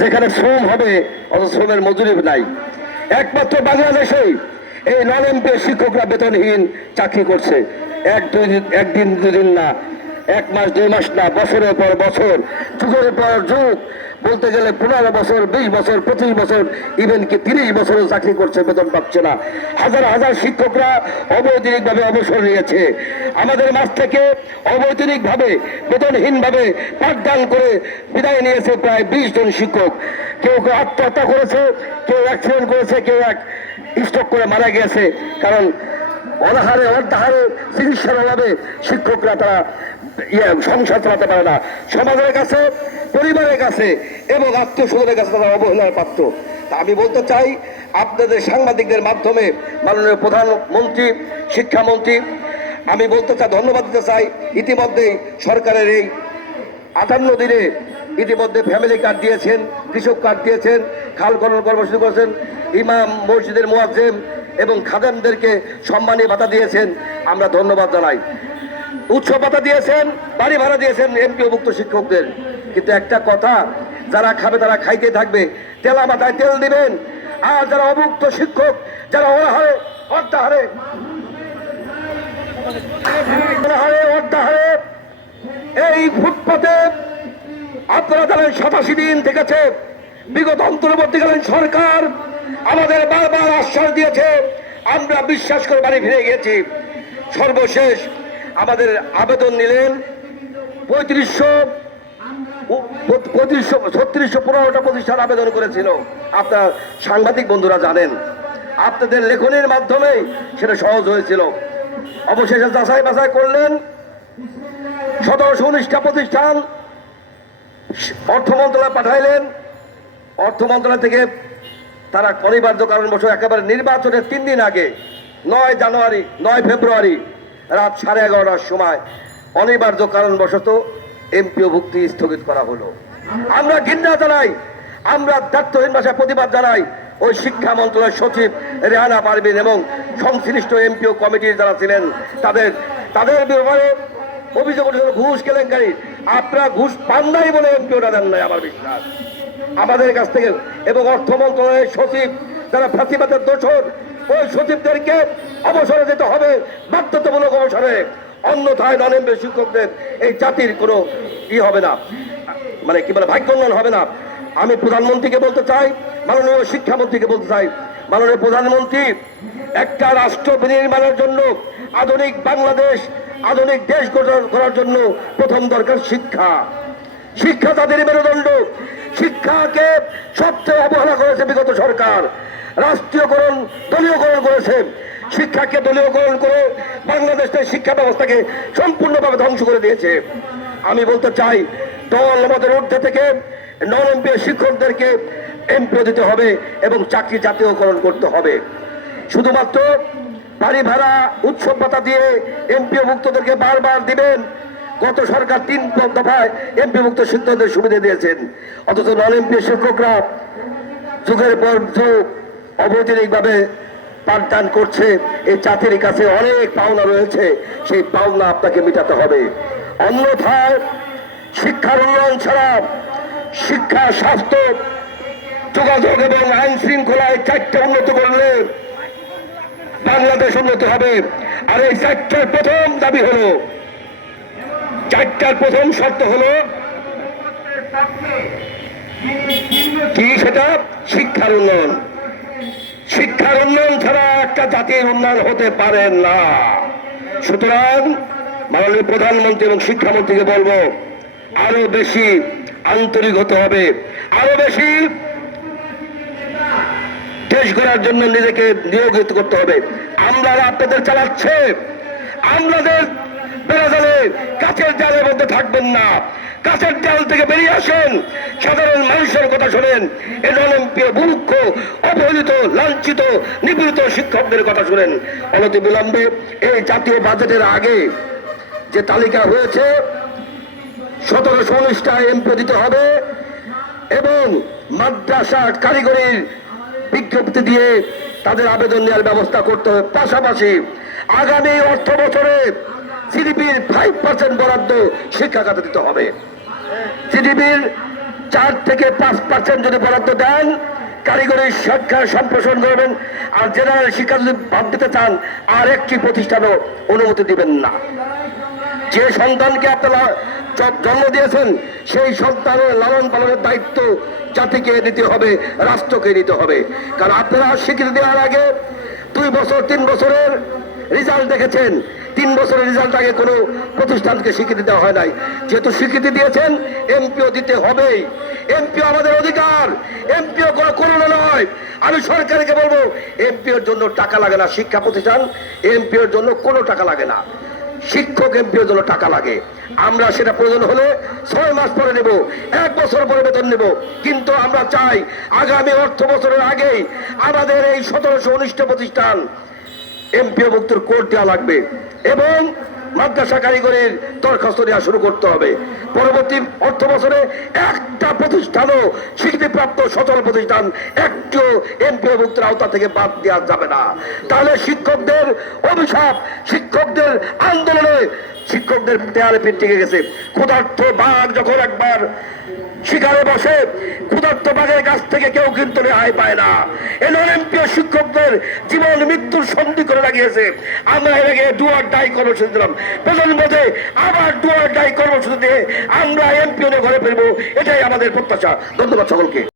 যেখানে শ্রম হবে অত শ্রমের মজুরি নাই। একমাত্র বাংলাদেশেই এই নন এমপিও শিক্ষকরা বেতনহীন চাকরি করছে। একদিন দুদিন না, 1 মাস 2 মাস না, বছরের পর বছর, যুগের পর যুগ, বলতে গেলে 15 বছর, 20 বছর, 25 বছর, ইভেন কি 30 বছরও চাকরি করছে, বেতন পাচ্ছে না। হাজার হাজার শিক্ষকরা অবৈতনিকভাবে অবসর নিয়েছে। আমাদের মাঝ থেকে অবৈতনিকভাবে বেতনহীনভাবে পাঠদান করে বিদায় নিয়েছে প্রায় 20 জন শিক্ষক। কেউ কেউ আত্মহত্যা করেছে, কেউ অ্যাক্সিডেন্ট করেছে, কেউ স্ট্রোক করে মারা গেছে। কারণ অনাহারে অর্ধাহারে চিকিৎসার অভাবে শিক্ষকরা তারা সংসার চালাতে পারে না। সমাজের কাছে, পরিবারের কাছে এবং আত্মীয় স্বজনের কাছে তারা অবহেলার পাত্র। তা আমি বলতে চাই, আপনাদের সাংবাদিকদের মাধ্যমে মাননীয় প্রধানমন্ত্রী, শিক্ষামন্ত্রী, আমি বলতে চাই, ধন্যবাদ দিতে চাই। ইতিমধ্যেই সরকারের এই 58 দিনে ইতিমধ্যে ফ্যামিলি কার্ড দিয়েছেন, কৃষক কার্ড দিয়েছেন, খাল খনন কর্মসূচি করেছেন, ইমাম, মসজিদের মুয়াজ্জিম এবং খাদেমদেরকে সম্মানী ভাতা দিয়েছেন। আমরা ধন্যবাদ জানাই। উৎসব ভাতা দিয়েছেন, বাড়ি ভাড়া দিয়েছেন এমপিওভুক্ত শিক্ষকদের। কিন্তু একটা কথা, যারা খাবে তারা খাইতে থাকবে, তেলা মাথায় তেল দিবেন। আর যারা অভুক্ত শিক্ষক, যারা অর্ধাহারে এই ফুটপাতে আপনারা জানেন 87 দিন থেকেছে। বিগত অন্তর্বর্তীকালীন সরকার আমাদের বারবার আশ্বাস দিয়েছে, আমরা বিশ্বাস করে বাড়ি ফিরে গেছি। সর্বশেষ আমাদের আবেদন নিলেন 3615টা প্রতিষ্ঠান আবেদন করেছিল। আপনার সাংবাদিক বন্ধুরা জানেন, আপনাদের লেখনের মাধ্যমে সেটা সহজ হয়েছিল। অবশেষে যাচাই বাছাই করলেন 1719টা প্রতিষ্ঠান অর্থ মন্ত্রণালয়ে পাঠাইলেন। অর্থ মন্ত্রণালয় থেকে তারা অনিবার্য কারণবশত একেবারে নির্বাচনের 3 দিন আগে 9 ফেব্রুয়ারি রাত 11:30টার সময় অনিবার্য কারণবশত এমপিও ভুক্তি স্থগিত করা হলো। আমরা ঘৃণা জানাই, আমরা দায়িত্বহীন ভাষায় প্রতিবাদ জানাই। ওই শিক্ষা মন্ত্রণালয়ের সচিব রেহানা পারভিন এবং সংশ্লিষ্ট এমপিও কমিটির যারা ছিলেন তাদের ব্যাপারে অভিযোগ উঠেছিল ঘুষ কেলেঙ্কারি। আপনারা ঘুষ পান নাই বলে এমপিওটা দেন নাই আমার বিশ্বাস আমাদের কাছ থেকে। এবং অর্থ মন্ত্রণালয়ের সচিব যারা ফাঁসিবাদের দোষর, ওই সচিবদেরকে অবসরে যেতে হবে, বাধ্যতামূলক অবসরে। অন্যথায় নন এমপিও শিক্ষকদের এই জাতির কোনো হবে না, মানে কি বলে, ভাগ্যোন্নয়ন হবে না। আমি প্রধানমন্ত্রীকে বলতে চাই, মাননীয় শিক্ষামন্ত্রীকে বলতে চাই, মাননীয় প্রধানমন্ত্রী, একটা রাষ্ট্র বিনির্মাণের জন্য, আধুনিক বাংলাদেশ, আধুনিক দেশ গড়ার জন্য প্রথম দরকার শিক্ষা। শিক্ষা তাদের মেরুদণ্ড। শিক্ষাকে সবচেয়ে অবহেলা করেছে বিগত সরকার। রাষ্ট্রীয়করণ, দলীয়করণ করেছে। শিক্ষাকে দলীয়করণ করে বাংলাদেশের শিক্ষা ব্যবস্থাকে সম্পূর্ণভাবে ধ্বংস করে দিয়েছে। আমি বলতে চাই, দল আমাদের ঊর্ধ্বে থেকে নন এমপিও শিক্ষকদেরকে এমপিও দিতে হবে এবং চাকরি জাতীয়করণ করতে হবে। শুধুমাত্র বাড়ি ভাড়া, উৎসব ভাতা দিয়ে এমপিও মুক্তদেরকে বারবার দিবেন। গত সরকার 3 দফায় এমপিভুক্ত শিক্ষকদের সুবিধা দিয়েছেন, অথচ নন এমপিও শিক্ষকরা যুগের পর যুগ অবৈতনিকভাবে পাঠদান করছে। এই জাতির কাছে অনেক পাওনা রয়েছে, সেই পাওনা আপনাকে মেটাতে হবে। অন্যথায় শিক্ষার উন্নয়ন ছাড়া শিক্ষা, স্বাস্থ্য, যোগাযোগ এবং আইন শৃঙ্খলায় 4টা উন্নত করলে বাংলাদেশ উন্নত হবে। আর এই 4টার প্রথম দাবি হলো, 4টার প্রথম শর্ত হলো কি? সেটা শিক্ষার উন্নয়ন। শিক্ষার উন্নয়ন ছাড়া একটা জাতির উন্নয়ন হতে পারে না। সুতরাং মাননীয় প্রধানমন্ত্রী এবং শিক্ষামন্ত্রীকে বলবো, আরো বেশি আন্তরিক হতে হবে, আরো বেশি দেশ গড়ার জন্য নিজেকে নিয়োজিত করতে হবে। আমরা আপনাদের চালাচ্ছে, আমাদের বেড়াজালে, কাছের জালের মধ্যে থাকবেন না। কাছের জাল থেকে বেরিয়ে আসেন, সাধারণ মানুষের কথা শোনেন। এই নন এমপিও মূর্খ, অবহেলিত, লাঞ্ছিত, নিপীড়িত শিক্ষকদের কথা শোনেন। অনতি বিলম্বে এই জাতীয় বাজেটের আগে যে তালিকা হয়েছে 1719টা এমপিও দিতে হবে এবং মাদ্রাসা কারিগরির বিজ্ঞপ্তি দিয়ে তাদের আবেদন নেওয়ার ব্যবস্থা করতে হবে। পাশাপাশি আগামী অর্থ বছরে জিডিপির 5% বরাদ্দ শিক্ষা খাতে দিতে হবে। জিডিপির 4-5% যদি বরাদ্দ দেন, কারিগরি শিক্ষা সম্প্রসারণ করবেন। আর জেনারেল শিক্ষা যদি বাদ দিতে চান, আর একটি প্রতিষ্ঠানও অনুমতি দিবেন না। যে সন্তানকে আপনারা জন্ম দিয়েছেন, সেই সন্তানের লালন পালনের দায়িত্ব জাতিকে নিতে হবে, রাষ্ট্রকে নিতে হবে। কারণ আপনারা স্বীকৃতি দেওয়ার আগে 2 বছর 3 বছরের রেজাল্ট দেখেছেন। 3 বছরের রেজাল্ট আগে কোনো প্রতিষ্ঠানকে স্বীকৃতি দেওয়া হয় নাই। যেহেতু স্বীকৃতি দিয়েছেন, এমপিও দিতে হবেই। এমপিও আমাদের অধিকার, এমপিও কোনো করোনা নয়। আমি সরকারকে বলবো, এমপিওর জন্য টাকা লাগে না। শিক্ষা প্রতিষ্ঠান এমপিওর জন্য কোনো টাকা লাগে না, শিক্ষক এমপিওর জন্য টাকা লাগে। আমরা সেটা প্রয়োজন হলে 6 মাস পরে নেব, 1 বছর পরে বেতন নেব। কিন্তু আমরা চাই আগামী অর্থ বছরের আগেই আমাদের এই 1719 প্রতিষ্ঠান এমপিও মুক্তর কোড দেওয়া লাগবে এবং মাদ্রাসা কারিগরির দরখাস্ত দেওয়া শুরু করতে হবে। পরবর্তী অর্থ বছরে একটা প্রতিষ্ঠানও স্বীকৃতিপ্রাপ্ত সচল প্রতিষ্ঠান একটিও এমপিও মুক্তের আওতা থেকে বাদ দেওয়া যাবে না। তাহলে শিক্ষকদের অভিশাপ, শিক্ষকদের আন্দোলনে শিক্ষকদের দেয়ালে পিঠ টিকে গেছে। ক্ষুধার্ত বাঘ যখন একবার শিকারে বসে, ক্ষুধার্ত বাঘের কাছ থেকে কেউ কিন্তু রেহাই পায় না। এমপিও শিক্ষকদের জীবন মৃত্যুর সন্ধি করে লাগিয়েছে। আমরা এর আগে ডু অর ডাই কর্মসূচি দিলাম, প্রধানমন্ত্রী আবার ডু অর ডাই কর্মসূচি দিয়ে আমরা এমপিও ঘরে ফিরবো, এটাই আমাদের প্রত্যাশা। ধন্যবাদ সকলকে।